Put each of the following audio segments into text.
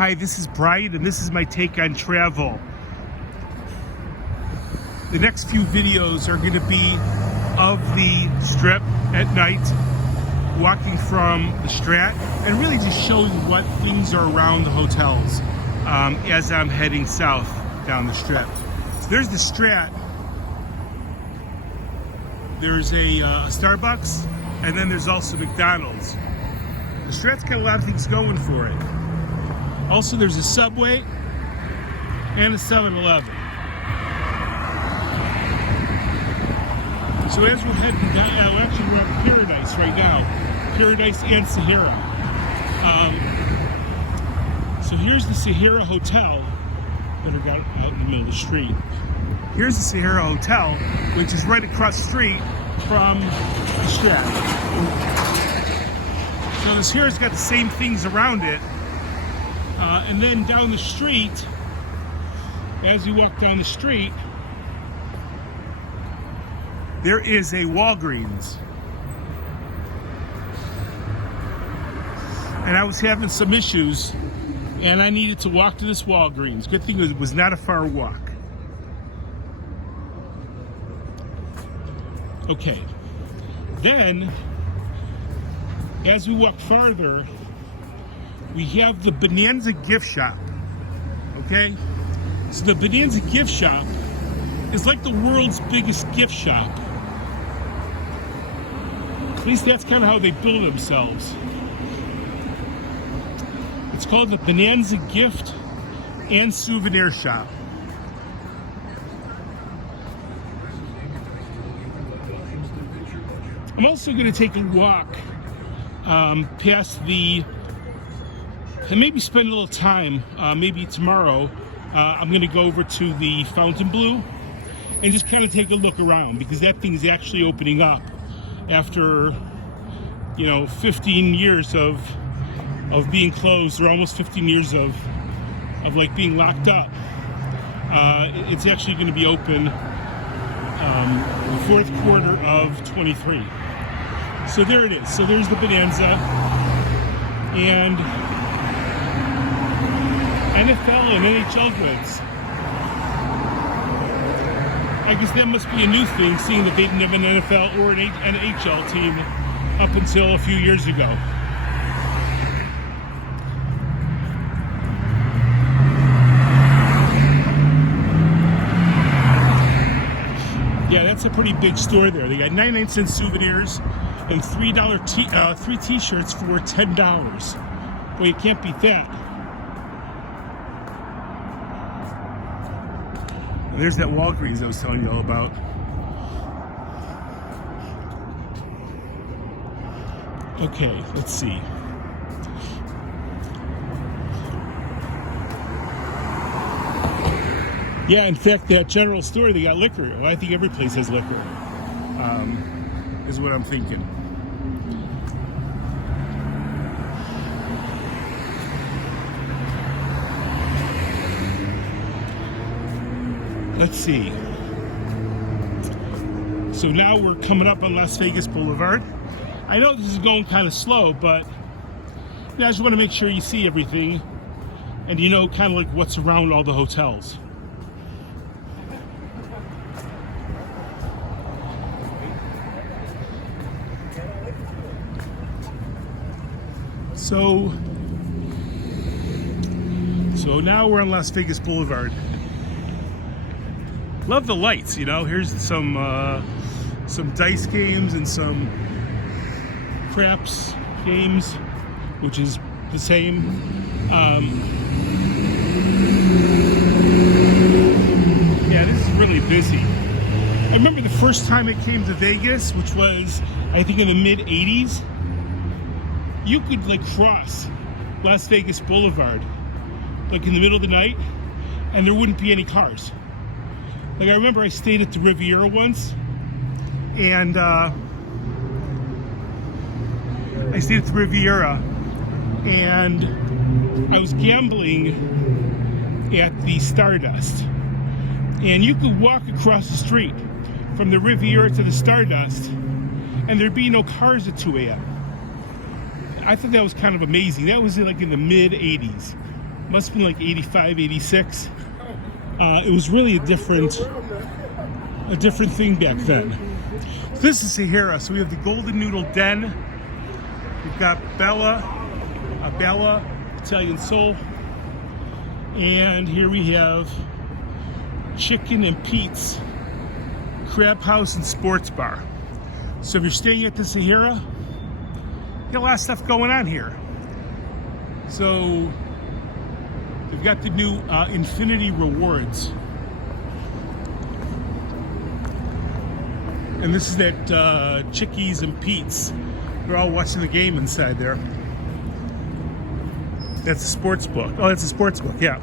Hi, this is Brian, and this is my take on travel. The next few videos are going to be of the Strip at night, walking from the Strat, and really just showing what things are around the hotels as I'm heading south down the Strip. So there's the Strat. There's a Starbucks, and then there's also McDonald's. The Strat's got a lot of things going for it. Also, there's a Subway and a 7-Eleven. So as we're heading down, actually we're at Paradise right now. Paradise and Sahara. So here's the Sahara Hotel that are out in the middle of the street. Here's the Sahara Hotel, which is right across the street from the Strat. So the Sahara's got the same things around it. And then down the street, as you walk down the street, there is a Walgreens. And I was having some issues, and I needed to walk to this Walgreens. Good thing it was not a far walk. Okay. Then, as we walk farther, we have the Bonanza gift shop. Okay? So the Bonanza gift shop is like the world's biggest gift shop. At least that's kind of how they bill themselves. It's called the Bonanza Gift and Souvenir Shop. I'm also going to take a walk past the, and maybe spend a little time, maybe tomorrow, I'm going to go over to the Fontainebleau and just kind of take a look around, because that thing is actually opening up after, 15 years of being closed, or almost 15 years of like being locked up. It's actually going to be open the fourth quarter of 23. So there it is. So there's the Bonanza, and NFL and NHL goods. I guess that must be a new thing, seeing that they didn't have an NFL or an NHL team up until a few years ago. Yeah, that's a pretty big store there. They got 99-cent souvenirs and $3 three t-shirts for $10. Well, you can't beat that. There's that Walgreens I was telling you all about. Okay, let's see. Yeah, in fact, that general store, they got liquor. Well, I think every place has liquor, is what I'm thinking. Let's see. So now we're coming up on Las Vegas Boulevard. I know this is going kind of slow, but I just want to make sure you see everything and kind of like what's around all the hotels. So now we're on Las Vegas Boulevard. Love the lights, Here's some dice games and some craps games, which is the same. Yeah, this is really busy. I remember the first time I came to Vegas, which was, I think, in the mid-'80s. You could cross Las Vegas Boulevard in the middle of the night, and there wouldn't be any cars. I remember I stayed at the Riviera once, and I was gambling at the Stardust, and you could walk across the street from the Riviera to the Stardust, and there'd be no cars at 2 a.m. I thought that was kind of amazing. That was in the mid-'80s. Must have been like 85, 86. It was really a different thing back then. So this is Sahara. So we have the Golden Noodle Den. We've got Bella, Italian Soul. And here we have Chicken and Pete's Crab House and Sports Bar. So if you're staying at the Sahara, you got a lot of stuff going on here. So they've got the new Infinity Rewards. And this is that Chickies and Pete's. They're all watching the game inside there. That's a sports book. Oh, that's a sports book, yeah.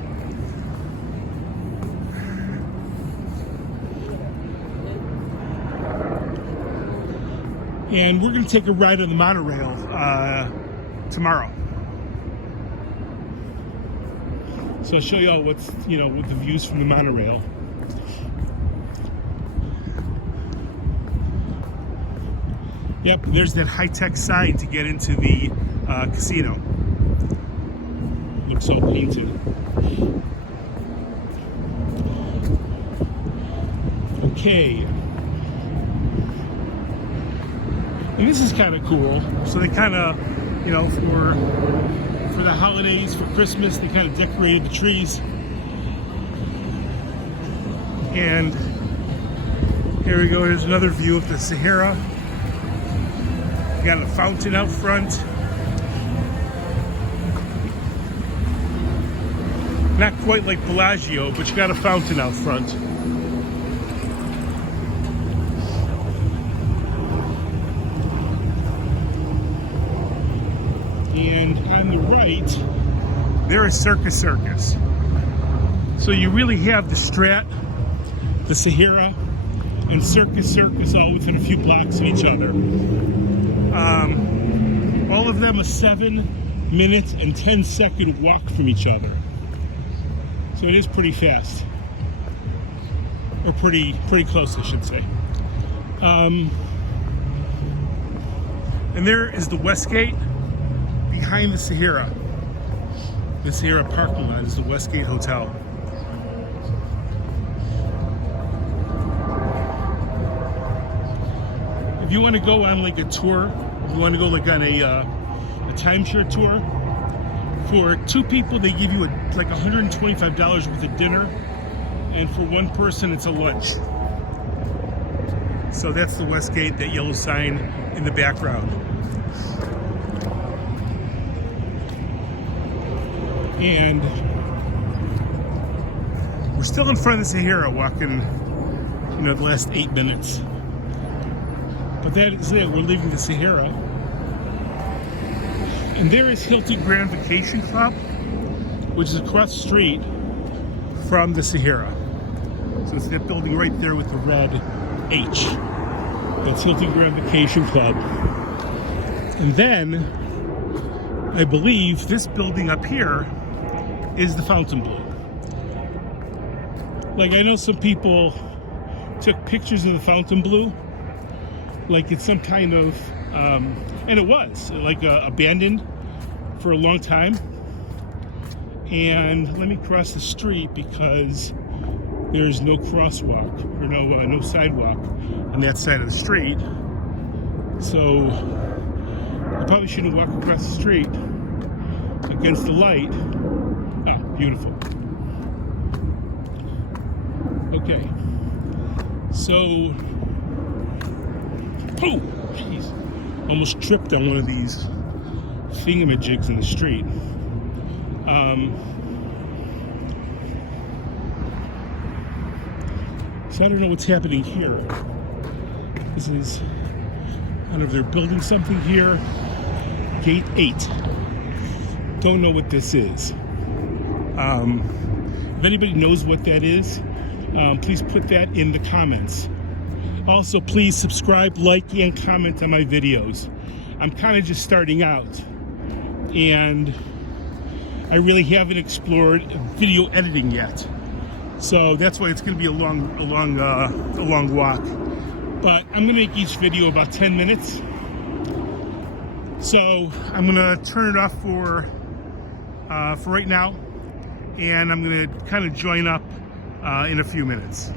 And we're going to take a ride on the monorail tomorrow. So I'll show you all what's, with the views from the monorail. Yep, there's that high-tech sign to get into the casino. Looks so painted. Okay. And this is kind of cool. So they kind of, for the holidays, for Christmas, they kind of decorated the trees. And here we go. Here's another view of the Sahara. You got a fountain out front. Not quite like Bellagio, but you got a fountain out front. And on the right, there is Circus. So you really have the Strat, the Sahara, and Circus all within a few blocks of each other. All of them a 7-minute and 10-second walk from each other. So it is pretty fast. Or pretty close, I should say. And there is the Westgate behind the Sahara. The Sahara parking lot is the Westgate Hotel. If you want to go on like a tour, if you want to go like on a timeshare tour, for 2 people they give you like $125 worth of dinner, and for 1 person it's a lunch. So that's the Westgate, that yellow sign in the background. And we're still in front of the Sahara, walking, the last 8 minutes. But that is it. We're leaving the Sahara. And there is Hilton Grand Vacation Club, which is across the street from the Sahara. So it's that building right there with the red H. That's Hilton Grand Vacation Club. And then, I believe this building up here is the Fontainebleau. Like, I know some people took pictures of the Fontainebleau like it's some kind of, and it was, like abandoned for a long time. And let me cross the street because there's no crosswalk, or no sidewalk on that side of the street. So I probably shouldn't walk across the street against the light. Oh, beautiful. Okay. So, oh, jeez. Almost tripped on one of these thingamajigs in the street. So I don't know what's happening here. This is, I don't know if they're building something here. Gate 8. Don't know what this is. If anybody knows what that is, please put that in the comments. Also, please subscribe, like, and comment on my videos. I'm kind of just starting out, and I really haven't explored video editing yet. So that's why it's going to be a long walk. But I'm going to make each video about 10 minutes. So I'm going to turn it off for right now. and I'm going to kind of join up in a few minutes.